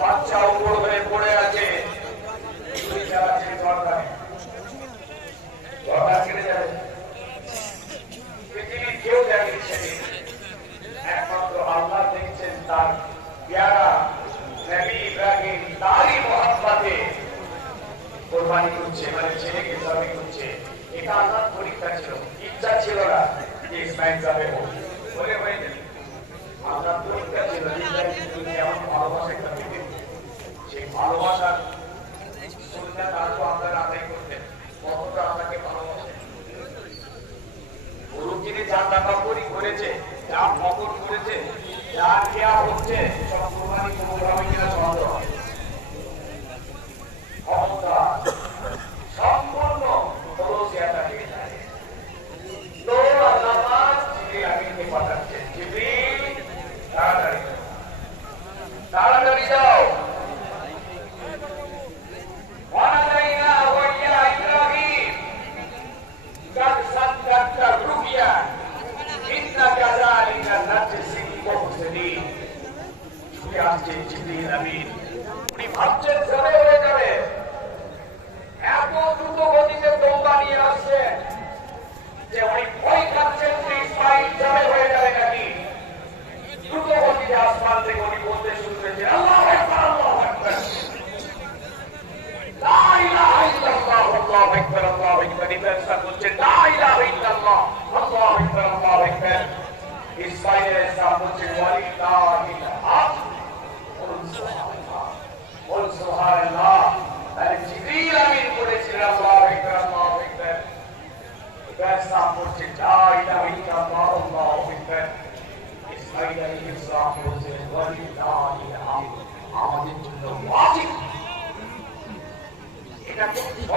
বাচ্চা উপর হয়ে পড়ে আছে, কেটে যাবে। পৃথিবীর কেউ জানিয়েছে একমাত্র আল্লাহ দেখছেন তার পেয়ারা নবী ইব্রাহিম তারই মহব্বতে কোরবানি করছে, মানে ছেলেকে জবাই করছে। এটা আল্লাহর পরীক্ষা ছিল, ইচ্ছা ছিল না যে ইসমাইল যাবে বলে হয়ে আল্লাহর পরীক্ষা ছিল যেমন ভালোবাসা করতে, সেই ভালোবাসার সুবিধা তারও আপনারা আদায় করতেন, কতটা আপনাকে ভালোবাসেন। গুরু যিনি যার টাকা করি করেছে, যা খবর করেছে, যা দেওয়া হচ্ছে, সব কোরবানি কবুল হবে কিনা সন্দেহ হয়। ক্ষমতা সম্পূর্ণ খরচিয়াটা হয়ে যায়। তো আল্লাহ জিবরিল আমিনকে পাঠাচ্ছেন, জিবরিল তাড়াতাড়ি তাড়াতাড়ি যাও। উনি ভাবছেন যাবে হয়ে যাবে, এত দ্রুত গতিতে দৌড়া নিয়ে আসছেন যে উনি ভয় খাচ্ছেন যে ইসমাইল যাবে হয়ে যাবে নাকি। দ্রুত গতিতে আসমান থেকে উনি বলতে শুরু করেছেন, আল্লাহু আকবার, আল্লাহু আকবার, লা ইলাহা ইল্লাল্লাহ, আল্লাহু আকবার, আল্লাহু আকবার। ইব্রাহিম বলছেন লা ইলাহা ইল্লাল্লাহ, আল্লাহু আকবার, আল্লাহু আকবার। ইসমাইল আলাইহিস সালাম বলছেন ওয়ালিল্লাহিল হামদ, বল সুবহানাল্লাহ। তাহলে জিবরিল আমিন করেছিলেন আল্লাহু আকবার, আল্লাহু আকবার। ইব্রাহিম সাহেব বলছেন লা ইলাহা ইল্লাল্লাহ, আল্লাহু আকবার। ইসমাইল আলাইহিস সালাম বলছেন ওয়ালিল্লাহিল হামদ, আমাদের জন্য ওয়াজিব। এটা